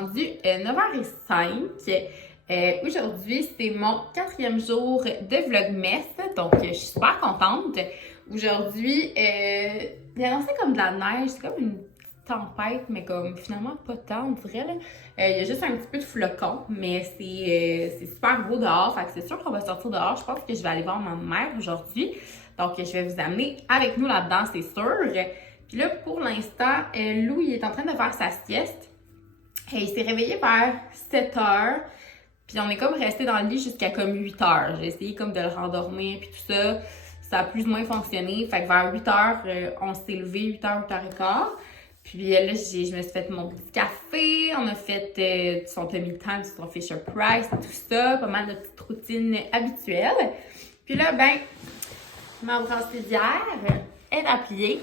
rendu 9h05. Aujourd'hui, c'est mon 4e jour de Vlogmas, donc je suis super contente. Aujourd'hui, j'ai annoncé comme de la neige, c'est comme une tempête, mais comme finalement pas tant, on dirait. Il y a juste un petit peu de flocons, mais c'est super beau dehors, fait que c'est sûr qu'on va sortir dehors. Je pense que je vais aller voir ma mère aujourd'hui, donc je vais vous amener avec nous là-dedans, c'est sûr. Puis là, pour l'instant, Lou, il est en train de faire sa sieste. Il s'est réveillé vers 7h. Puis on est comme resté dans le lit jusqu'à comme 8h. J'ai essayé comme de le rendormir puis tout ça. Ça a plus ou moins fonctionné. Fait que vers 8h, on s'est levé, 8h, 8h15. Puis là, je me suis fait mon petit café. On a fait son tummy time, son Fisher Price, tout ça. Pas mal de petites routines habituelles. Puis là, ben, ma brassière est à plier.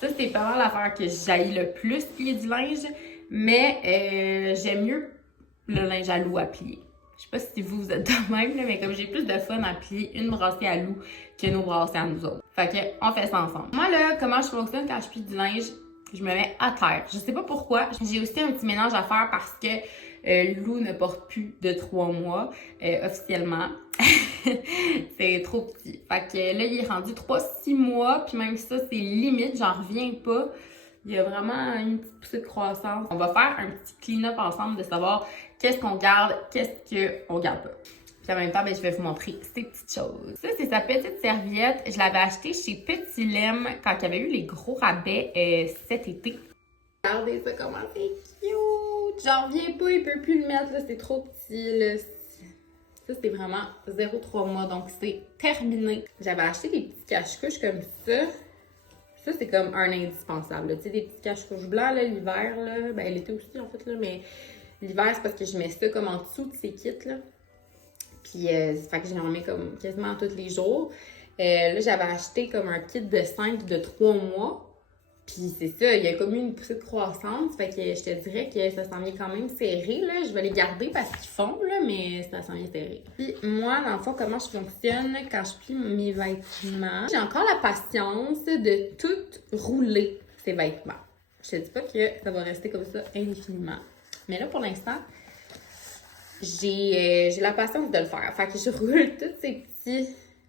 Ça, c'est pas mal l'affaire que j'haïs le plus, plier du linge. Mais j'aime mieux le linge à Lou à plier. Je sais pas si vous êtes de même, là, mais comme j'ai plus de fun à plier une brassière à Lou que nos brassières à nous autres. Fait que, on fait ça ensemble. Moi, là, comment je fonctionne quand je plie du linge, je me mets à terre. Je sais pas pourquoi. J'ai aussi un petit ménage à faire parce que Lou ne porte plus de 3 mois, officiellement. C'est trop petit. Fait que là, il est rendu 3-6 mois, puis même ça, c'est limite, j'en reviens pas. Il y a vraiment une petite poussée de croissance. On va faire un petit clean-up ensemble de savoir qu'est-ce qu'on garde, qu'est-ce qu'on garde pas. Puis en même temps, ben, je vais vous montrer ces petites choses. Ça, c'est sa petite serviette. Je l'avais achetée chez Petit Lem quand il y avait eu les gros rabais cet été. Regardez ça, comment c'est cute! J'en reviens pas, il peut plus le mettre, là, c'est trop petit. Là. Ça, c'est vraiment 0,3 mois, donc c'est terminé. J'avais acheté des petits cache-couches comme ça. Ça, c'est comme un indispensable. Tu sais, des petits cache-couches blancs, là, l'hiver, là. Ben, l'été aussi, en fait, là. Mais l'hiver, c'est parce que je mets ça comme en dessous de ces kits, là. Puis, ça fait que j'en mets comme quasiment tous les jours. Là, j'avais acheté comme un kit de 5 de 3 mois. Puis, c'est ça, il y a comme une poussée de croissance. Fait que je te dirais que ça s'en vient quand même serré, là. Je vais les garder parce qu'ils font, là, mais ça s'en vient serré. Puis, moi, dans le fond, comment je fonctionne quand je plie mes vêtements? J'ai encore la patience de tout rouler, ces vêtements. Je te dis pas que ça va rester comme ça indéfiniment. Mais là, pour l'instant, j'ai la patience de le faire. Fait que je roule tous ces petits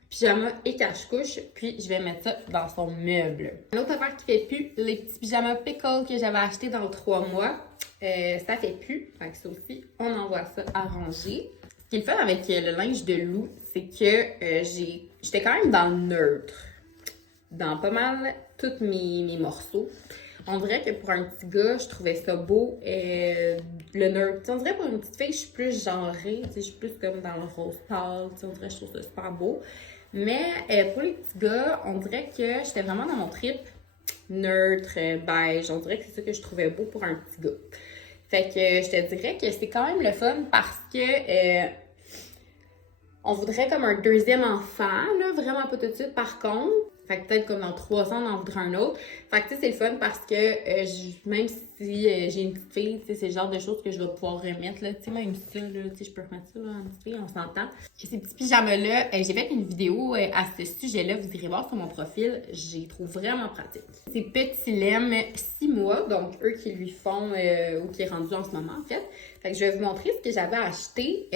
pyjamas et cache-couche, puis je vais mettre ça dans son meuble. L'autre affaire qui fait plus, les petits pyjamas pickle que j'avais achetés dans 3 mois, ça fait plus. Fait que ça aussi, on envoie ça à ranger. Ce qui est le fun avec le linge de Lou, c'est que j'étais quand même dans le neutre. Dans pas mal tous mes morceaux. On dirait que pour un petit gars, je trouvais ça beau, le neutre. On dirait pour une petite fille, je suis plus genrée, je suis plus comme dans le rose pâle, on dirait que je trouve ça super beau. Mais pour les petits gars, on dirait que j'étais vraiment dans mon trip neutre, beige. On dirait que c'est ça que je trouvais beau pour un petit gars. Fait que je te dirais que c'est quand même le fun parce que on voudrait comme un deuxième enfant, là, vraiment pas tout de suite par contre. Fait que peut-être comme dans 3 ans, on en voudra un autre. Fait que tu sais, c'est le fun parce que même si j'ai une petite fille, tu sais, c'est le genre de choses que je vais pouvoir remettre, là. Tu sais, même ça, là, tu sais, je peux remettre ça, là, en petite fille, on s'entend. Ces petits pyjamas-là, j'ai fait une vidéo à ce sujet-là, vous irez voir sur mon profil, je les trouve vraiment pratiques. C'est Petit Lem 6 mois, donc eux qui lui font, ou qui est rendu en ce moment, en fait. Fait que je vais vous montrer ce que j'avais acheté.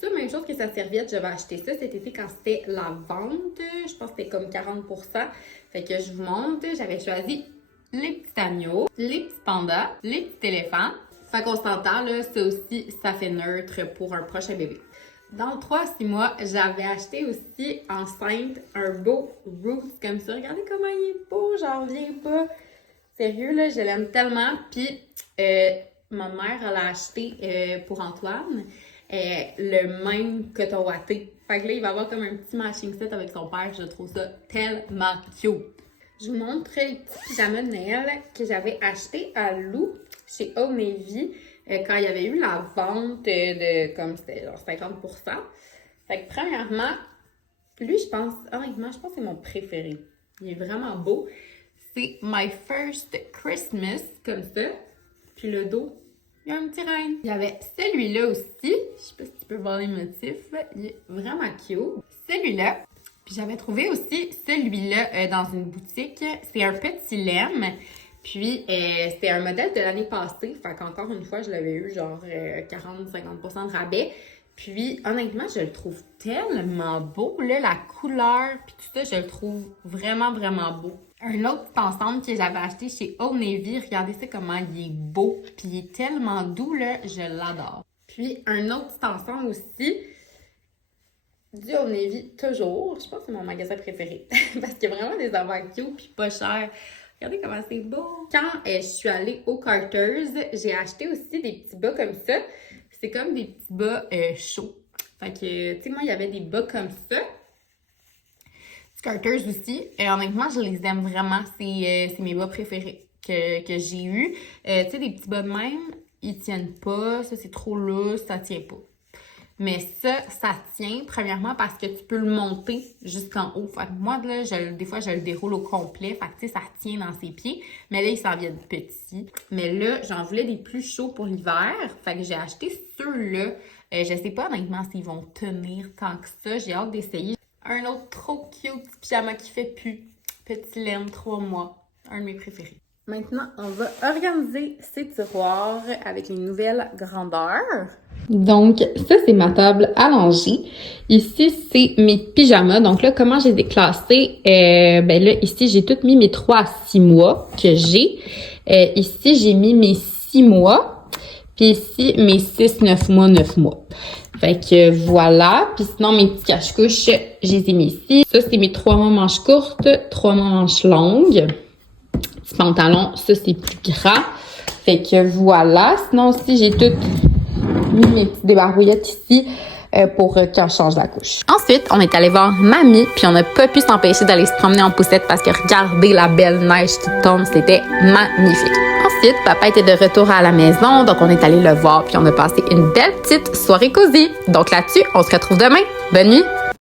Ça, même chose que sa serviette, j'avais acheté ça cet été quand c'était la vente. Je pense que c'était comme 40%. Fait que je vous montre, j'avais choisi les petits agneaux, les petits pandas, les petits éléphants. Fait qu'on s'entend, là, ça aussi, ça fait neutre pour un prochain bébé. Dans le 3-6 mois, j'avais acheté aussi enceinte un beau Roots comme ça. Regardez comment il est beau, j'en reviens pas. Sérieux, là, je l'aime tellement. Puis, ma mère, elle a acheté pour Antoine le même coton watté. Fait que là, il va avoir comme un petit matching set avec son père. Je trouve ça tellement cute. Je vous montre les petits pyjamas de Noël que j'avais acheté à Lou chez Old Navy quand il y avait eu la vente de comme c'était genre 50%. Fait que premièrement, lui, je pense, honnêtement, je pense que c'est mon préféré. Il est vraiment beau. C'est My First Christmas, comme ça. Puis le dos, il y a un petit renne. Il y avait celui-là aussi. Je sais pas si tu peux voir les motifs. Il est vraiment cute. Celui-là. Puis j'avais trouvé aussi celui-là dans une boutique. C'est un Petit Lem. Puis, c'était un modèle de l'année passée. Fait qu'encore une fois, je l'avais eu genre 40-50% de rabais. Puis, honnêtement, je le trouve tellement beau, là, la couleur, puis tout ça, je le trouve vraiment, vraiment beau. Un autre petit ensemble que j'avais acheté chez Old Navy, regardez ça comment il est beau, puis il est tellement doux, là, je l'adore. Puis, un autre petit ensemble aussi, du Old Navy, toujours. Je pense que c'est mon magasin préféré, parce qu'il y a vraiment des affaires cute, puis pas cher. Regardez comment c'est beau! Quand je suis allée au Carter's, j'ai acheté aussi des petits bas comme ça. C'est comme des petits bas chauds. Fait que, tu sais, moi, il y avait des bas comme ça. Du Carter's aussi. Et honnêtement, je les aime vraiment. C'est mes bas préférés que j'ai eus. Tu sais, des petits bas de même, ils tiennent pas. Ça, c'est trop lousse, ça tient pas. Mais ça tient, premièrement, parce que tu peux le monter jusqu'en haut. Fait que moi, là, des fois, je le déroule au complet. Fait que, tu sais, ça tient dans ses pieds. Mais là, ils s'en viennent petits. Mais là, j'en voulais des plus chauds pour l'hiver. Fait que j'ai acheté ceux-là. Je sais pas, honnêtement, s'ils vont tenir tant que ça. J'ai hâte d'essayer. Un autre trop cute pyjama qui fait pu. Petit laine, 3 mois. Un de mes préférés. Maintenant, on va organiser ces tiroirs avec les nouvelles grandeurs. Donc, ça, c'est ma table allongée. Ici, c'est mes pyjamas. Donc là, comment je les ai classés? Ben là, ici, j'ai toutes mis mes 3 à 6 mois que j'ai. Ici, j'ai mis mes 6 mois. Puis ici, mes 6, 9 mois, 9 mois. Fait que voilà. Puis sinon, mes petits cache-couches, je les ai mis ici. Ça, c'est mes 3 mois manches courtes, 3 mois manches longues. Petit pantalon, ça, c'est plus grand. Fait que voilà. Sinon aussi, j'ai toutes mis mes petites débarbouillettes ici pour quand je change la couche. Ensuite, on est allé voir mamie, puis on n'a pas pu s'empêcher d'aller se promener en poussette parce que regardez la belle neige qui tombe, c'était magnifique. Ensuite, papa était de retour à la maison, donc on est allé le voir, puis on a passé une belle petite soirée cosy. Donc là-dessus, on se retrouve demain. Bonne nuit!